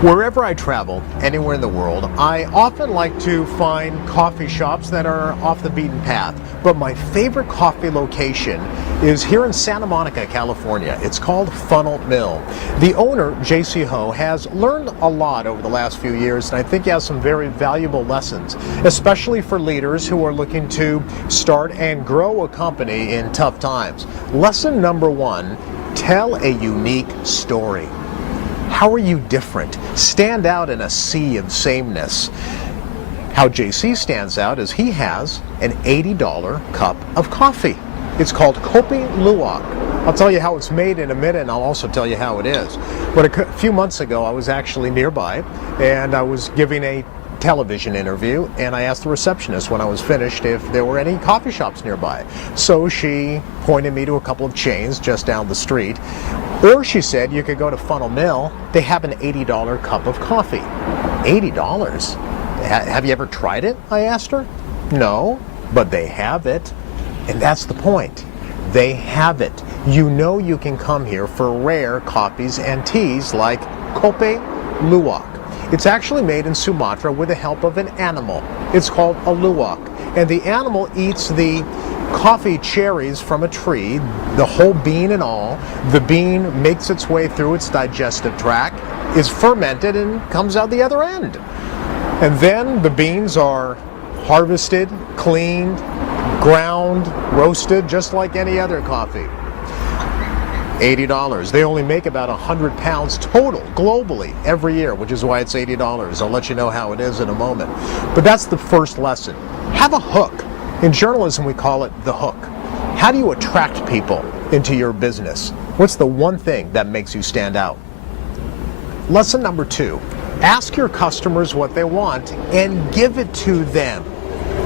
Wherever I travel, anywhere in the world, I often like to find coffee shops that are off the beaten path. But my favorite coffee location is here in Santa Monica, California. It's called Funnel Mill. The owner, JC Ho, has learned a lot over the last few years, and I think he has some very valuable lessons, especially for leaders who are looking to start and grow a company in tough times. Lesson number one, tell a unique story. How are you different? Stand out in a sea of sameness. How JC stands out is he has an $80 cup of coffee. It's called Kopi Luwak. I'll tell you how it's made in a minute, and I'll also tell you how it is. But a few months ago, I was actually nearby, and I was giving a television interview, and I asked the receptionist when I was finished if there were any coffee shops nearby. So she pointed me to a couple of chains just down the street. Or she said you could go to Funnel Mill. They have an $80 cup of coffee. $80? Have you ever tried it? I asked her. No, but they have it. And that's the point. They have it. You know you can come here for rare coffees and teas like Kopi Luwak. It's actually made in Sumatra with the help of an animal. It's called a luwak. And the animal eats the coffee cherries from a tree, the whole bean and all. The bean makes its way through its digestive tract, is fermented, and comes out the other end. And then the beans are harvested, cleaned, ground, roasted, just like any other coffee. $80. They only make about 100 pounds total globally every year, which is why it's $80. I'll let you know how it is in a moment. But that's the first lesson. Have a hook. In journalism, we call it the hook. How do you attract people into your business? What's the one thing that makes you stand out? Lesson number two, ask your customers what they want and give it to them.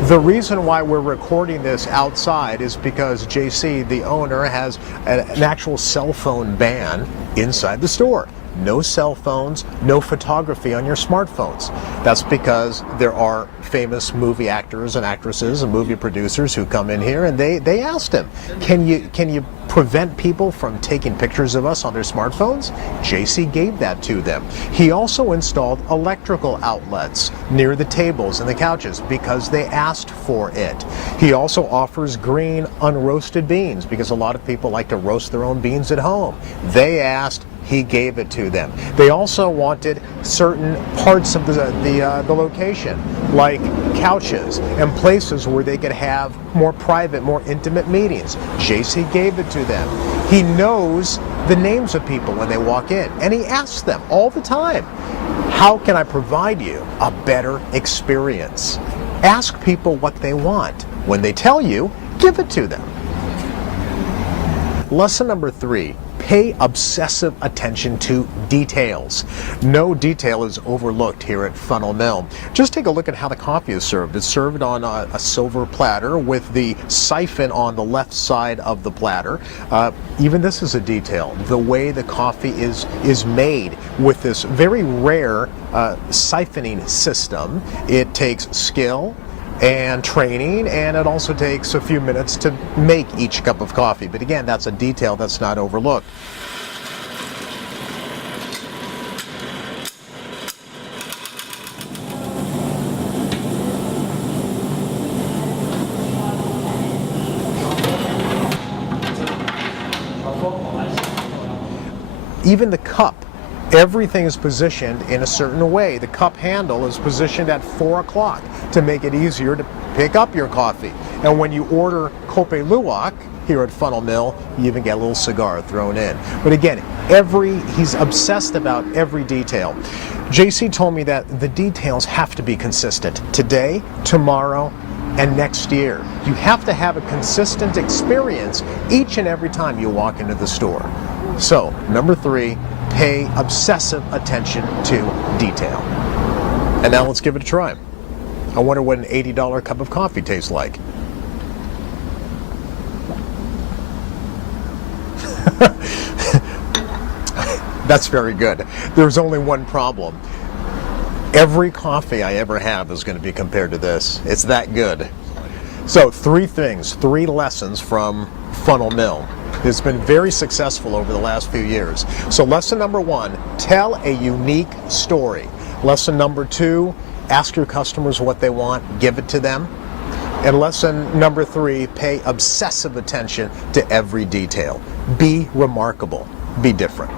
The reason why we're recording this outside is because JC, the owner, has an actual cell phone ban inside the store. No cell phones, no photography on your smartphones. That's because there are famous movie actors and actresses and movie producers who come in here, and they asked him, can you prevent people from taking pictures of us on their smartphones? JC gave that to them. He also installed electrical outlets near the tables and the couches because they asked for it. He also offers green unroasted beans because a lot of people like to roast their own beans at home. They asked, he gave it to them. They also wanted certain parts of the location, like couches and places where they could have more private, more intimate meetings. JC gave it to them. He knows the names of people when they walk in, and he asks them all the time, how can I provide you a better experience? Ask people what they want. When they tell you, give it to them. Lesson number three, pay obsessive attention to details. No detail is overlooked here at Funnel Mill. Just take a look at how the coffee is served. It's served on a silver platter with the siphon on the left side of the platter. Even this is a detail. The way the coffee is made with this very rare siphoning system. It takes skill and training, and it also takes a few minutes to make each cup of coffee. But again, that's a detail that's not overlooked. Even the cup, everything is positioned in a certain way. The cup handle is positioned at 4 o'clock to make it easier to pick up your coffee. And when you order Kopi Luwak here at Funnel Mill, you even get a little cigar thrown in. But again, he's obsessed about every detail. JC told me that the details have to be consistent. Today, tomorrow, and next year. You have to have a consistent experience each and every time you walk into the store. So, number three, pay obsessive attention to detail. And now let's give it a try. I wonder what an $80 cup of coffee tastes like. That's very good. There's only one problem. Every coffee I ever have is going to be compared to this. It's that good. So 3 things, 3 lessons from Funnel Mill. It's been very successful over the last few years. So lesson number 1, tell a unique story. Lesson number 2, ask your customers what they want, give it to them. And lesson number 3, pay obsessive attention to every detail. Be remarkable. Be different.